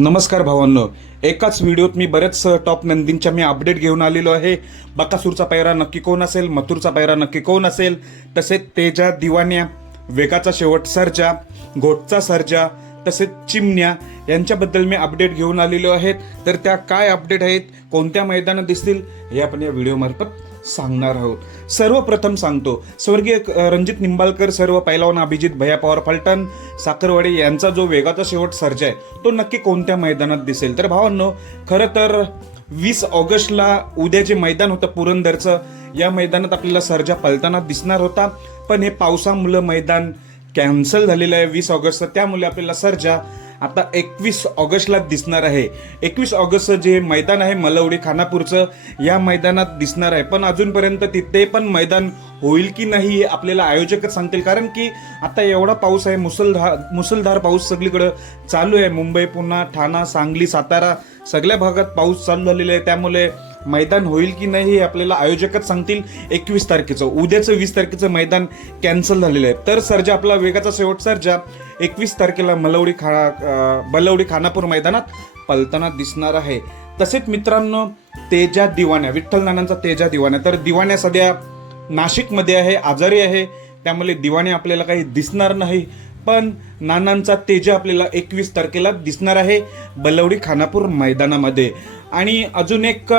नमस्कार भावांनो. एकाच व्हिडिओत मी बरेच टॉप नंदींच्या मी अपडेट घेऊन आलेलो आहे. बकासूरचा पैरा नक्की कोण असेल? मथुरचा पैरा नक्की कोण असेल? तसेच तेजा दिवाण्या वेगाचा शेवट सर्जा घोटचा सर्जा तसेच चिमण्या यांच्याबद्दल मी अपडेट घेऊन आलेलो आहेत तर त्या काय अपडेट आहेत कोणत्या मैदानात दिसतील हे आपण या व्हिडिओमार्फत सांगणार आहोत. सर्वप्रथम सांगतो स्वर्गीय रणजित निंबाळकर सर्व पैलवान अभिजित भैया पवार फलटण साखरवाडे यांचा जो वेगाचा शेवट सर्ज आहे तो नक्की कोणत्या मैदानात दिसेल? तर भावांनो खरं तर वीस ऑगस्टला उद्या जे मैदान होतं पुरंदरचं या मैदानात आपल्याला सर्जा पलताना दिसणार होता. पण हे पावसामुळं मैदान कॅन्सल झालेलं आहे वीस ऑगस्टचं. त्यामुळे आपल्याला सर्जा आता एकवीस ऑगस्टला दिसणार आहे. एकवीस ऑगस्ट जे मैदान आहे मलवडी खानापूरचं या मैदानात दिसणार आहे. पण अजूनपर्यंत तिथे पण मैदान होईल की नाही हे आपल्याला आयोजकच सांगतील. कारण की आता एवढा पाऊस आहे मुसलधार मुसलधार पाऊस सगळीकडं चालू आहे. मुंबई पुन्हा ठाणा सांगली सातारा सगळ्या भागात पाऊस चालू झालेला आहे. त्यामुळे मैदान होईल की नाही हे आपल्याला आयोजकच सांगतील एकवीस तारखेचं. उद्याचं वीस तारखेचं मैदान कॅन्सल झालेलं आहे. तर सर्जा आपला वेगाचा शेवट सर्जा एकवीस तारखेला मलवडी खा बलवडी खानापूर मैदानात पलताना दिसणार आहे. तसेच मित्रांनो तेजा दिवाण्या विठ्ठल नानांचा तेजा दिवाण्या तर दिवाण्या सध्या नाशिकमध्ये आहे आजारी आहे. त्यामुळे दिवाणी आपल्याला काही दिसणार नाही. पण नानांचा तेजा आपल्याला एकवीस तारखेला दिसणार आहे बलवडी खानापूर मैदानामध्ये. आणि अजून एक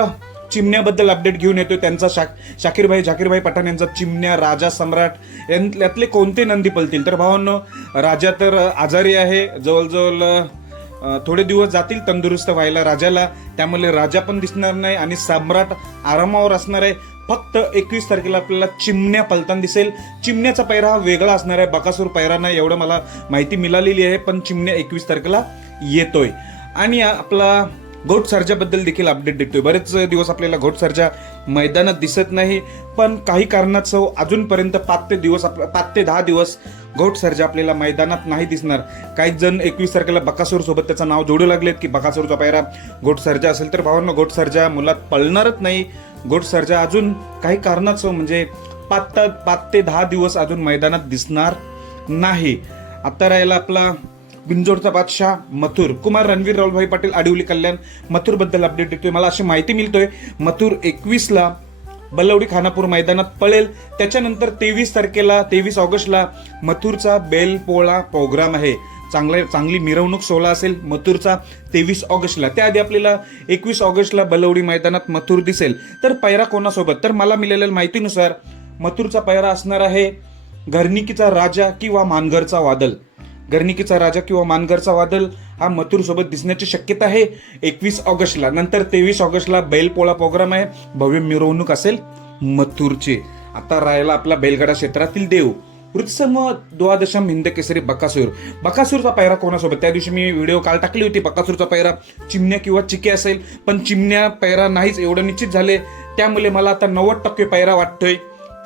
चिमण्याबद्दल अपडेट घेऊन येतोय त्यांचा शाक शाकीरभाई झाकीरभाई पठाण यांचा चिमण्या राजा सम्राट यां- यातले कोणते नंदी पलतील? तर भावांनो राजा तर आजारी आहे. जवळजवळ थोडे दिवस जातील तंदुरुस्त व्हायला राजाला. त्यामुळे राजा पण दिसणार नाही आणि सम्राट आरामावर असणार आहे. फक्त एकवीस तारखेला आपल्याला चिमण्या पलताना दिसेल. चिमण्याचा पैरा हा वेगळा असणार आहे. बकासूर पैरा नाही एवढं मला माहिती मिळालेली आहे पण चिमण्या एकवीस तारखेला येतोय. आणि आपला घोट सर्जाबद्दल देखील अपडेट देतोय. बरेच दिवस आपल्याला घोट सर्जा मैदानात दिसत नाही पण काही कारणास्तव अजूनपर्यंत पाच ते दिवस आप पाच ते दहा दिवस घोट सर्जा आपल्याला मैदानात नाही दिसणार. काही जण एकवीस तारखेला बकासूर सोबत त्याचं नाव जोडू लागलेत की बकासूरचा पायरा घोट सर्जा असेल तर भावांना घोट सर्जा मुलात पळणारच नाही. घोट सर्जा अजून काही कारणाचं म्हणजे पाच पाच ते दहा दिवस अजून मैदानात दिसणार नाही. आता राहिला आपला बिंजोडचा बादशाह मथुर. कुमार रणवीर राहुलभाई पाटील आडिवली कल्याण मथुरबद्दल अपडेट देतोय. मला अशी माहिती मिळतोय मथुर एकवीसला बल्लवडी खानापूर मैदानात पळेल. त्याच्यानंतर तेवीस तारखेला तेवीस ऑगस्टला मथुरचा बेलपोळा प्रोग्राम आहे. चांगले चांगली मिरवणूक सोहळा असेल मथुरचा तेवीस ऑगस्टला. त्याआधी आपल्याला एकवीस ऑगस्टला बलवडी मैदानात मथुर दिसेल. तर पैरा कोणासोबत? तर मला मिळालेल्या माहितीनुसार मथुरचा पैरा असणार आहे घरनिकीचा राजा किंवा मानघरचा वादल. गर्निकीचा राजा किंवा मानगरचा वादल हा मथुरसोबत दिसण्याची शक्यता आहे. एकवीस ऑगस्टला. नंतर तेवीस ऑगस्टला बैलपोळा प्रोग्राम आहे. भव्य मिरवणूक असेल मथुरचे. आता राहिला आपला बैलगाडा क्षेत्रातील देव. वृत्सम द्वादशम हिंद केसरी बकासूर. बकासूरचा पैरा कोणासोबत? त्या दिवशी मी व्हिडिओ काल टाकली होती बकासूरचा पैरा चिमण्या किंवा चिके असेल पण चिमण्या पैरा नाहीच एवढं निश्चित झाले. त्यामुळे मला आता नव्वद टक्के पैरा वाटतोय.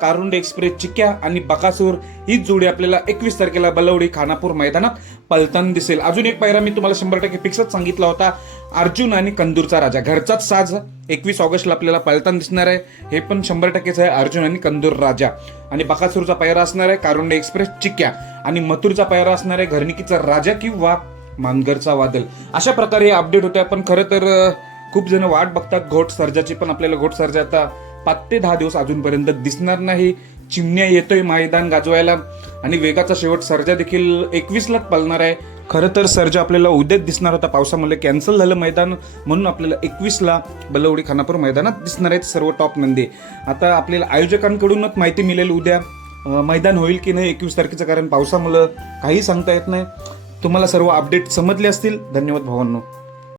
कारुंड एक्सप्रेस चिक्या आणि बकासूर हीच जोडी आपल्याला एकवीस तारखेला बलवडी खानापूर मैदानात पलताना दिसेल. अजून एक पायरा मी तुम्हाला शंभर टक्के फिक्सच सांगितला होता. अर्जुन आणि कंदूरचा राजा. घरचाच साज. एकवीस ऑगस्टला आपल्याला पलताना दिसणार आहे. हे पण शंभर टक्केच आहे. अर्जुन आणि कंदूर राजा. आणि बकासूरचा पायरा असणार आहे कारुंड एक्सप्रेस चिक्या. आणि मथुरचा पायरा असणार आहे घरनिकीचा राजा किंवा मानगरचा वादल. अशा प्रकारे अपडेट होते पण खरं तर खूप जण वाट बघतात. घोट सर्जाची पण आपल्याला घोट सर्जा आता पाच ते दहा दिवस अजूनपर्यंत दिसणार नाही. चिमण्या येतोय मैदान गाजवायला आणि वेगाचा शेवट सर्जा देखील एकवीसलाच पालणार आहे. खरं तर सर्जा आपल्याला उद्याच दिसणार होता. पावसामुळे कॅन्सल झालं मैदान. म्हणून आपल्याला एकवीसला बलवडी खानापूर मैदानात दिसणार आहेत सर्व टॉप नंदी. आता आपल्याला आयोजकांकडूनच माहिती मिळेल उद्या. मैदान होईल की नाही एकवीस तारखेचं? कारण पावसामुळं काही सांगता येत नाही. तुम्हाला सर्व अपडेट समजले असतील. धन्यवाद भावांनो.